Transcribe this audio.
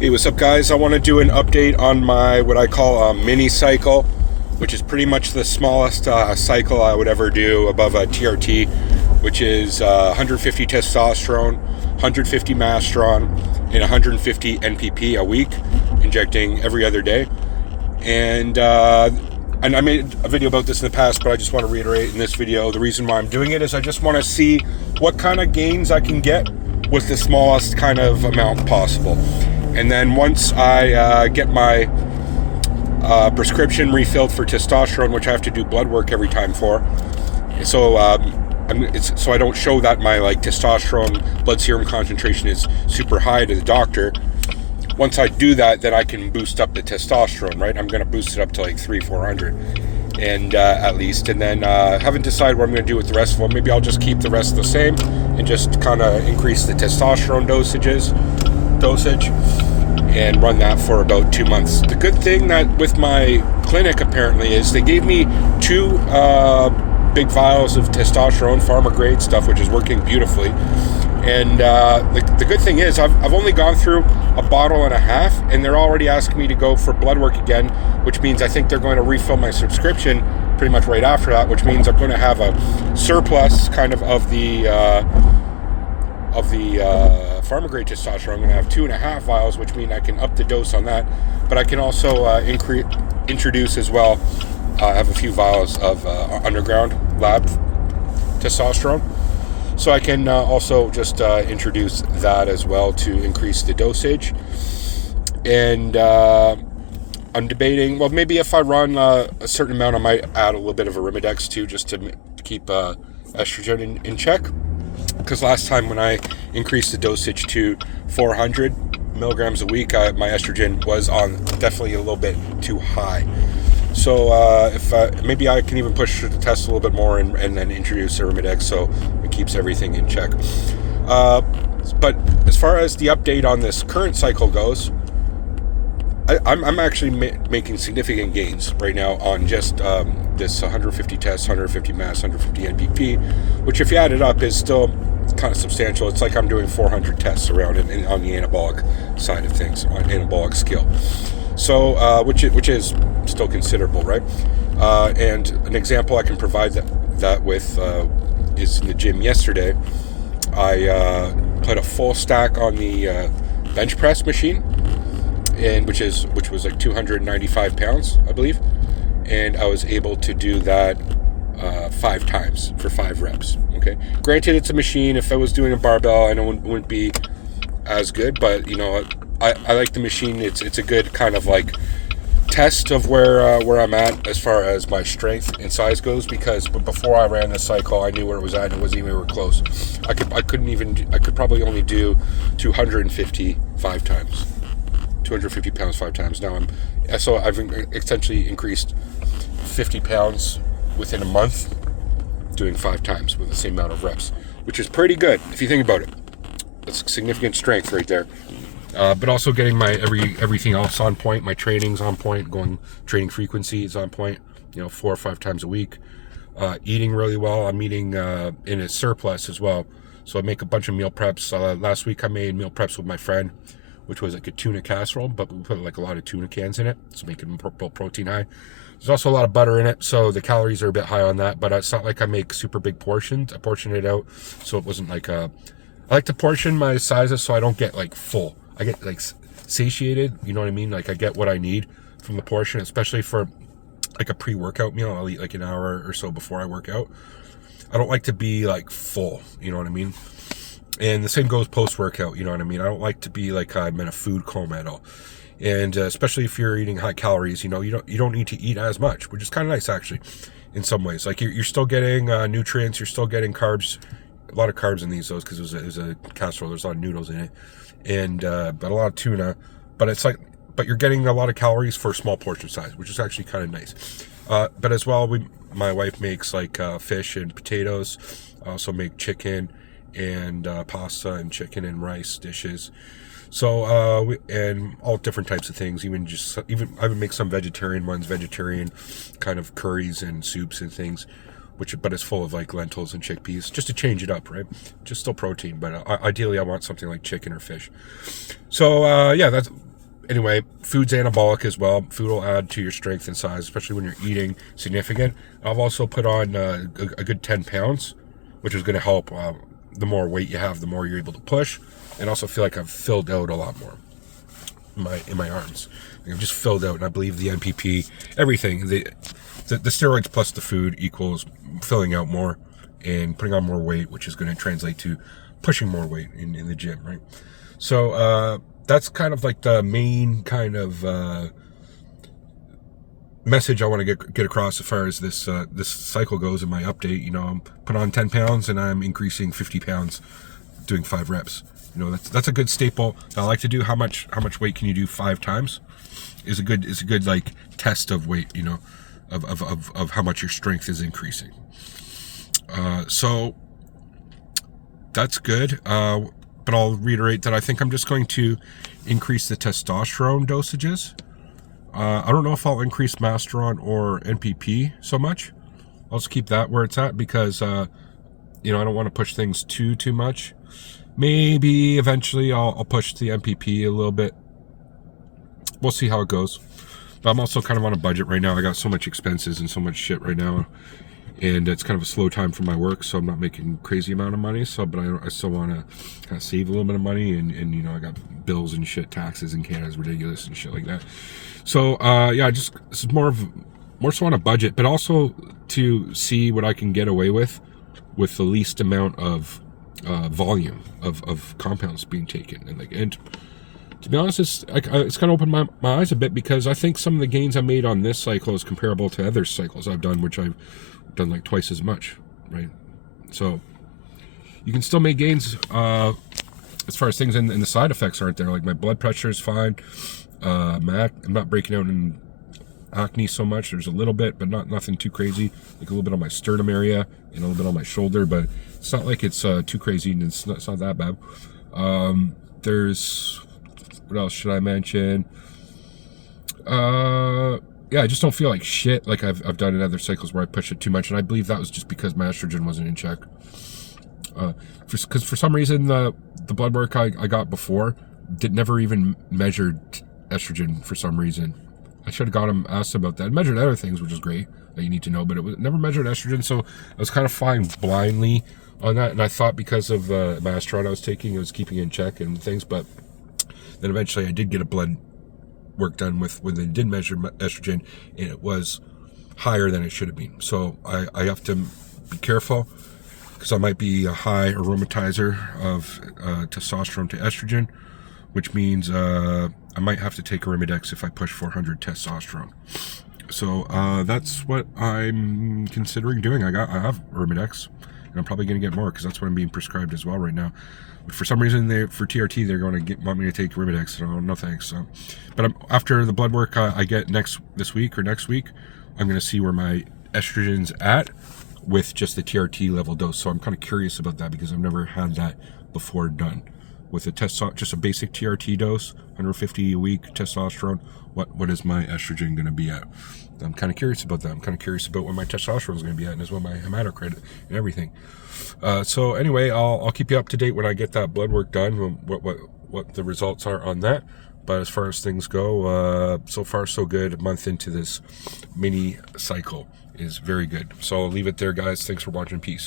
Hey, what's up, guys? I want to do an update on my what I call a mini cycle, which is pretty much the smallest cycle I would ever do above a TRT, which is 150 testosterone, 150 Mastron, and 150 NPP a week, injecting every other day. And I made a video about this in the past, but I just want to reiterate in this video the reason why I'm doing it is I just want to see what kind of gains I can get with the smallest kind of amount possible. And then once I get my prescription refilled for testosterone, which I have to do blood work every time for, so so I don't show that my testosterone blood serum concentration is super high to the doctor. Once I do that, then I can boost up the testosterone, right? I'm going to boost it up to like 300-400 and at least, and then haven't decided what I'm going to do with the rest of them. Maybe I'll just keep the rest the same and just kind of increase the testosterone dosage and run that for about 2 months. The good thing that with my clinic apparently is they gave me two big vials of testosterone, pharma grade stuff, which is working beautifully. And the good thing is I've only gone through a bottle and a half, and they're already asking me to go for blood work again, which means I think they're going to refill my subscription pretty much right after that, which means I'm going to have a surplus kind of the pharma grade testosterone. I'm going to have 2.5 vials, which means I can up the dose on that, but I can also introduce as well. I have a few vials of underground lab testosterone. So I can also just introduce that as well to increase the dosage. And I'm debating, well, maybe if I run a certain amount, I might add a little bit of Arimidex too, just to keep estrogen in check. Because last time when I increased the dosage to 400 milligrams a week, my estrogen was on definitely a little bit too high. So if maybe I can even push the test a little bit more and then introduce Arimidex so it keeps everything in check. But as far as the update on this current cycle goes, I'm actually making significant gains right now on just this 150 tests, 150 mass, 150 NPP, which if you add it up is still kind of substantial. It's like I'm doing 400 tests around on the anabolic side of things, on anabolic scale. So, which is still considerable, right? And an example I can provide that with is in the gym yesterday. I put a full stack on the bench press machine, and which was like 295 pounds, I believe, and I was able to do that 5 times for 5 reps. Okay, granted, it's a machine. If I was doing a barbell, I know it wouldn't be as good, but you know, I like the machine. It's a good kind of like test of where I'm at as far as my strength and size goes, because before I ran this cycle, I knew where it was at, and it wasn't even anywhere close. I could probably only do 250 5 times, 250 pounds 5 times. Now I've essentially increased 50 pounds within a month, doing 5 times with the same amount of reps, which is pretty good if you think about it. That's significant strength right there. But also getting my everything else on point. My training's on point. Training frequency is on point. 4 or 5 times a week. Eating really well. I'm eating in a surplus as well. So I make a bunch of meal preps. Last week I made meal preps with my friend, which was like a tuna casserole, but we put like a lot of tuna cans in it, so make it protein high. There's also a lot of butter in it, so the calories are a bit high on that. But it's not like I make super big portions. I portion it out, so it wasn't like I like to portion my sizes so I don't get like full. I get like satiated, you know what I mean? Like I get what I need from the portion, especially for like a pre-workout meal. I'll eat like an hour or so before I work out. I don't like to be like full, you know what I mean? And the same goes post-workout, you know what I mean? I don't like to be like I'm in a food coma at all. And especially if you're eating high calories, you don't need to eat as much, which is kind of nice actually in some ways. Like you're still getting nutrients, you're still getting carbs, a lot of carbs in these because it was a casserole. There's a lot of noodles in it, and but a lot of tuna. But you're getting a lot of calories for a small portion size, which is actually kind of nice. But as well, my wife makes like fish and potatoes. I also make chicken and pasta and chicken and rice dishes. So and all different types of things. Even I would make some vegetarian ones, vegetarian kind of curries and soups and things. But it's full of like lentils and chickpeas, just to change it up, right? Just still protein, but ideally I want something like chicken or fish. So yeah, anyway, food's anabolic as well. Food will add to your strength and size, especially when you're eating significant. I've also put on a good 10 pounds, which is going to help. The more weight you have, the more you're able to push, and also feel like I've filled out a lot more in my arms. Like I've just filled out, and I believe the NPP, everything, the steroids plus the food equals filling out more and putting on more weight, which is going to translate to pushing more weight in the gym, right? So that's kind of like the main kind of message I want to get across as far as this cycle goes in my update. You know, I'm put on 10 pounds and I'm increasing 50 pounds doing 5 reps. You know, that's a good staple I like to do. How much weight can you do 5 times is a good like test of weight, you know, of how much your strength is increasing. So that's good. But I'll reiterate that I think I'm just going to increase the testosterone dosages. I don't know if I'll increase Masteron or NPP so much. I'll just keep that where it's at because, you know, I don't want to push things too much. Maybe eventually I'll push the NPP a little bit. We'll see how it goes. But I'm also kind of on a budget right now. I got so much expenses and so much shit right now. And it's kind of a slow time for my work, so I'm not making crazy amount of money. So, but I still want to kind of save a little bit of money, and you know, I got bills and shit, taxes in Canada is ridiculous and shit like that. So, yeah, this is more so on a budget, but also to see what I can get away with the least amount of volume of compounds being taken, and to be honest, it's kind of opened my eyes a bit, because I think some of the gains I made on this cycle is comparable to other cycles I've done, which I've done like twice as much, right? So you can still make gains as far as things, and the side effects aren't there. Like my blood pressure is fine. I'm not breaking out in acne so much. There's a little bit, but nothing too crazy. Like a little bit on my sternum area and a little bit on my shoulder, but it's not like it's too crazy, and it's not that bad. There's, what else should I mention? Yeah, I just don't feel like shit like I've done in other cycles where I pushed it too much, and I believe that was just because my estrogen wasn't in check. Because for some reason the blood work I got before never even measured estrogen for some reason. I should have asked about that. It measured other things, which is great that you need to know, but it never measured estrogen, so I was kind of flying blindly on that, and I thought because of Masteron I was taking, it was keeping in check and things, but then eventually I did get a blood work done when they did measure estrogen, and it was higher than it should have been. So I have to be careful, because I might be a high aromatizer of testosterone to estrogen, which means I might have to take Arimidex if I push 400 testosterone. So that's what I'm considering doing. I have Arimidex, and I'm probably going to get more, because that's what I'm being prescribed as well right now. But for some reason, for TRT, they're going to want me to take Arimidex. So no thanks. So, but after the blood work I get this week or next week, I'm going to see where my estrogen's at with just the TRT level dose. So I'm kind of curious about that, because I've never had that before done with just a basic TRT dose, 150 a week testosterone. What is my estrogen going to be at? I'm kind of curious about that. I'm kind of curious about what my testosterone is going to be at, and as well my hematocrit and everything. So anyway, I'll keep you up to date when I get that blood work done, what the results are on that. But as far as things go, so far so good. A month into this mini cycle is very good. So I'll leave it there, guys. Thanks for watching. Peace.